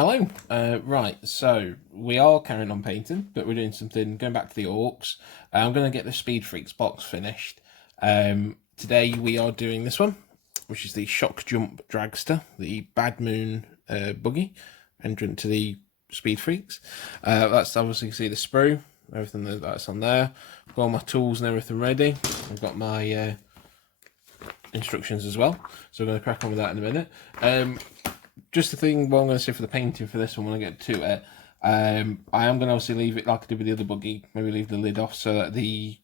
Hello. Right, so we are carrying on painting, but we're doing something, going back to the orcs. I'm going to get the Speed Freekz box finished. Today we are doing this one, which is the Shokkjump Dragsta, the Bad Moon buggy, entrant to the Speed Freekz. That's obviously, you can see the sprue, everything that's on there. I've got all my tools and everything ready. I've got my instructions as well, so we're going to crack on with that in a minute. Just the thing, what I'm going to say for the painting for this one when I get to it, I am going to obviously leave it like I did with the other buggy, maybe leave the lid off so that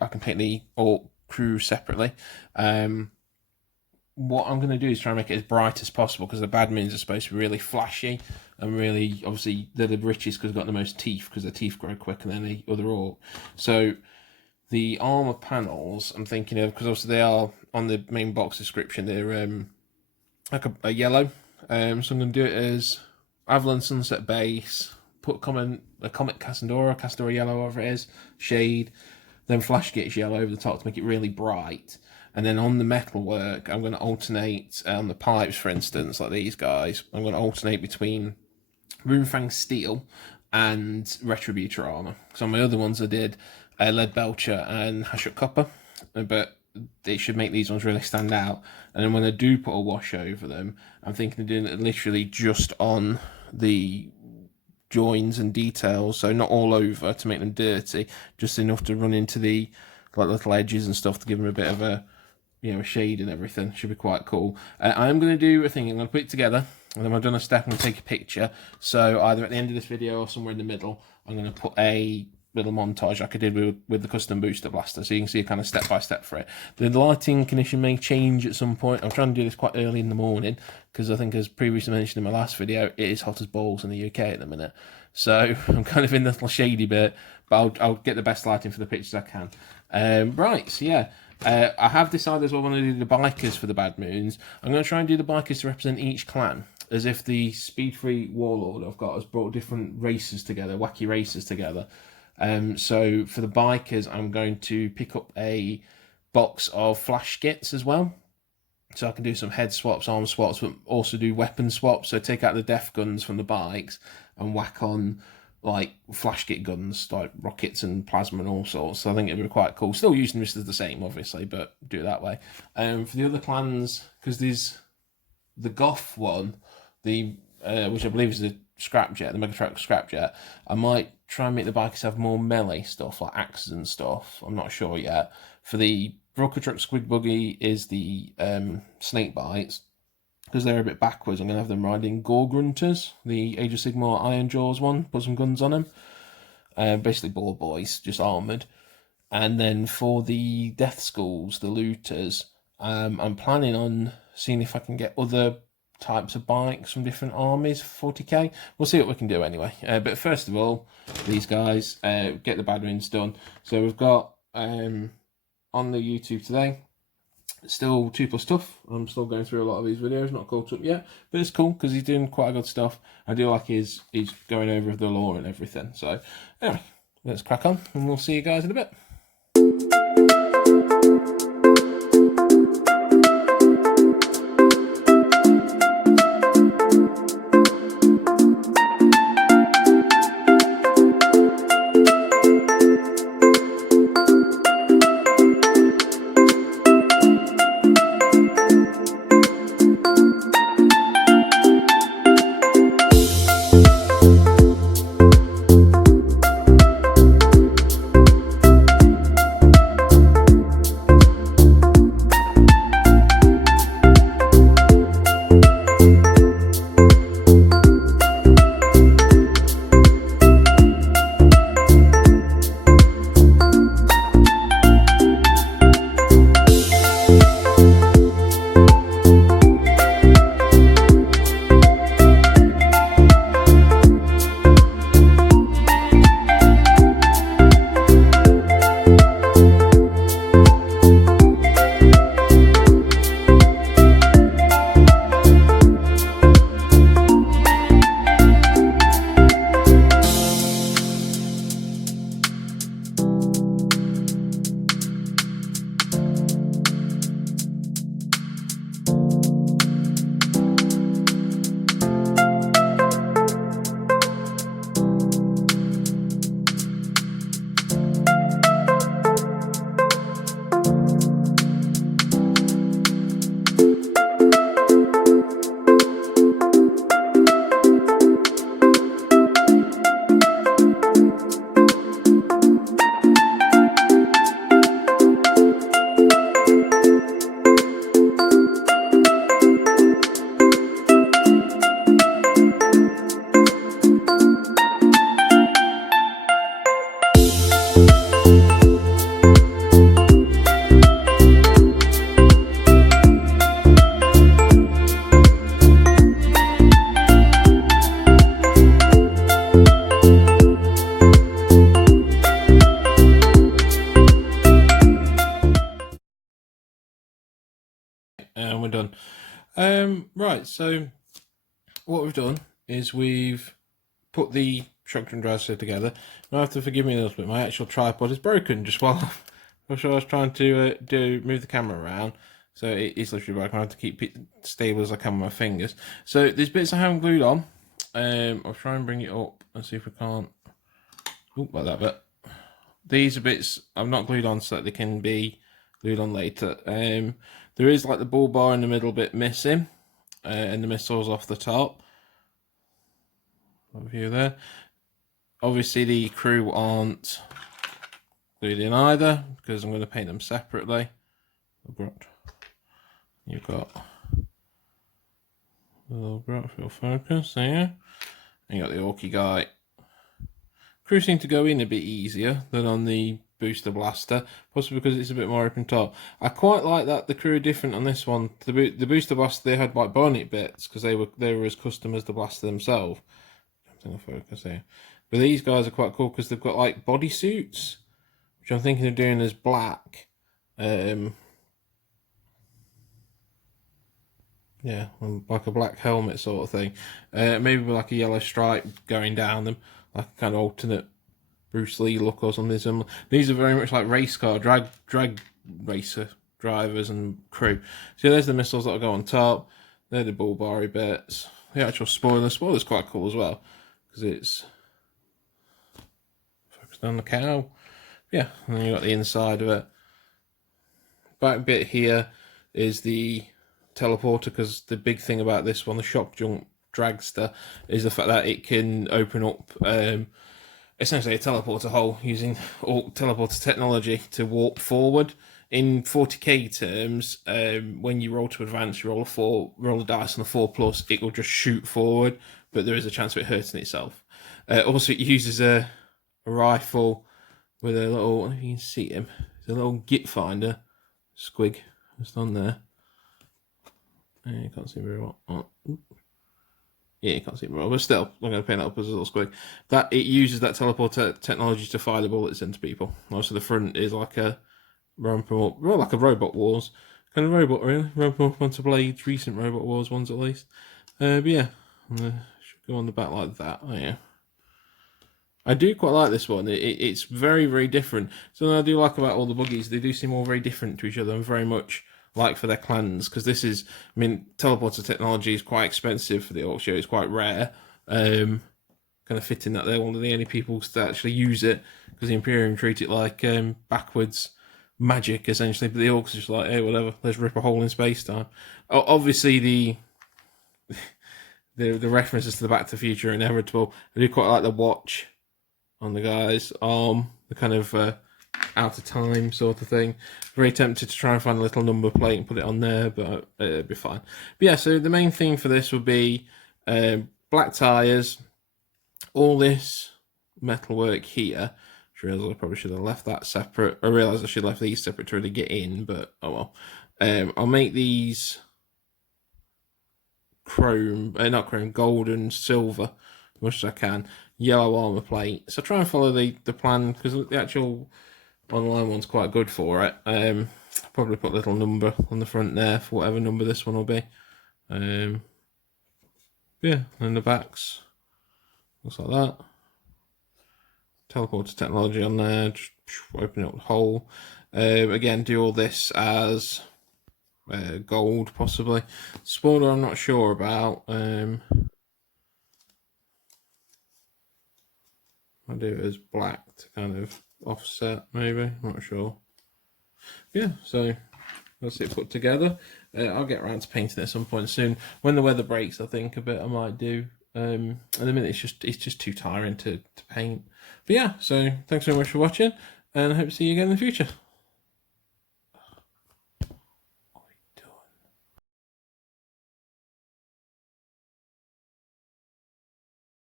I can paint the orc crew separately. What I'm going to do is try and make it as bright as possible, because the Bad Moons are supposed to be really flashy and really, obviously, they're the richest because they've got the most teeth, because their teeth grow quicker than any other orc. So the armour panels, I'm thinking of, because obviously they are on the main box description, they're like a yellow. So I'm going to do it as Avalon Sunset base, put a Comet Casandora yellow over it is, shade, then Flash Gates yellow over the top to make it really bright. And then on the metalwork, I'm going to alternate, on the pipes for instance, like these guys, I'm going to alternate between Runefang Steel and Retributor armour. So on my other ones I did Lead Belcher and Hashut Copper, but it should make these ones really stand out. And then when I do put a wash over them, I'm thinking of doing it literally just on the joins and details, so not all over to make them dirty, just enough to run into the like little edges and stuff to give them a bit of a, you know, a shade and everything. Should be quite cool. I am going to do a thing, I'm going to put it together, and then when I've done a step, I'm going to take a picture. So either at the end of this video or somewhere in the middle, I'm going to put a little montage like I did with the custom booster blaster, so you can see a kind of step by step for it. The lighting condition may change at some point. I'm trying to do this quite early in the morning because I think, as previously mentioned in my last video, it is hot as balls in the UK at the minute, so I'm kind of in the little shady bit, but I'll get the best lighting for the pictures I can. Right, so yeah, I have decided as well when I do the bikers for the Bad Moons, I'm going to try and do the bikers to represent each clan, as if the Speed Freekz Warlord I've got has brought different races together, wacky races together. So for the bikers, I'm going to pick up a box of flash skits as well, so I can do some head swaps, arm swaps, but also do weapon swaps. So take out the def guns from the bikes and whack on like flash kit guns, like rockets and plasma and all sorts. So I think it'd be quite cool. Still using this as the same, obviously, but do it that way. For the other clans, because there's the Goth one, the which I believe is the Scrapjet, the Megatruck Scrapjet, I might try and make the bikers have more melee stuff, like axes and stuff. I'm not sure yet. For the Broker Truck Squid Buggy is the Snake Bites, because they're a bit backwards. I'm going to have them riding Gore Grunters, the Age of Sigmar Iron Jaws one, put some guns on them. Basically ball boys, just armoured. And then for the Death Skulls, the Looters, I'm planning on seeing if I can get other types of bikes from different armies for 40k. We'll see what we can do anyway. But first of all, these guys, get the Bad Moons done. So we've got on the YouTube today, still 2+ stuff. I'm still going through a lot of these videos, not caught up yet, but it's cool because he's doing quite a good stuff. I do like he's going over the lore and everything. So anyway, let's crack on and we'll see you guys in a bit. Right, so what we've done is we've put the Shokkjump Dragsta together. You have to forgive me a little bit. My actual tripod is broken just while I was trying to move the camera around. So it is literally broken. I have to keep it stable as I can with my fingers. So there's bits I haven't glued on. I'll try and bring it up and see if we can't. Oop, like that bit. These are bits I've not glued on so that they can be glued on later. There is like the bull bar in the middle bit missing, and the missiles off the top. View there. Obviously the crew aren't glued in either because I'm going to paint them separately. You've got a little graphical focus there. And you got the Orky guy. Crew seem to go in a bit easier than on the booster blaster, possibly because it's a bit more open top. I quite like that the crew are different on this one. The booster blaster, they had like bonnet bits because they were as custom as the blaster themselves. I'm focus here, but these guys are quite cool because they've got like bodysuits, which I'm thinking of doing as black. Yeah, like a black helmet sort of thing. Maybe with like a yellow stripe going down them, like a kind of alternate Bruce Lee look or something. These are very much like race car, drag racer drivers and crew. So there's the missiles that'll go on top. They're the bull barry bits. The actual spoiler's quite cool as well because it's focused on the cow. Yeah, and then you got the inside of it. Back bit here is the teleporter, because the big thing about this one, the Shokkjump Dragsta, is the fact that it can open up essentially a teleporter hole using teleporter technology to warp forward. In 40k terms, when you roll to advance, you roll a dice on a 4+, it will just shoot forward, but there is a chance of it hurting itself. Also, it uses a rifle with a little, I don't know if you can see him, there's a little git finder squig just on there. You can't see very well. Oh. Yeah, you can't see very well, but still, I'm going to paint that up as a little squig. That it uses that teleporter technology to fire the bullets into people. Also, the front is like a ramp up, well, like a Robot Wars kind of robot, really. Ramp up onto blades, recent Robot Wars ones at least. But yeah, should go on the back like that. Oh yeah. I do quite like this one. It's very, very different. Something I do like about all the buggies, they do seem all very different to each other and very much like for their clans, because this is, I mean, teleporter technology is quite expensive for the Orc show. It's quite rare. Kind of fitting that they're one of the only people to actually use it, because the Imperium treat it like backwards magic essentially, but the Orcs are just like, hey, whatever, let's rip a hole in space time. Obviously the references to the Back to the Future are inevitable. I do quite like the watch on the guy's arm, the kind of out of time sort of thing. Very tempted to try and find a little number plate and put it on there, but it'll be fine. But yeah, so the main thing for this would be black tyres, all this metalwork here. I realise I probably should have left that separate. I realise I should have left these separate to really get in, but oh well. I'll make these gold and silver as much as I can. Yellow armour plate. So try and follow the plan, because the actual online one's quite good for it. Probably put a little number on the front there for whatever number this one will be. Yeah, and the backs looks like that. Teleporter technology on there, just open up the hole. Again, do all this as gold, possibly. Spoiler, I'm not sure about. I'll do it as black to kind of offset, maybe. I'm not sure. Yeah, so that's it put together. I'll get around to painting at some point soon. When the weather breaks, I think a bit I might do. At the minute, it's just too tiring to paint. But yeah, so thanks very much for watching, and I hope to see you again in the future.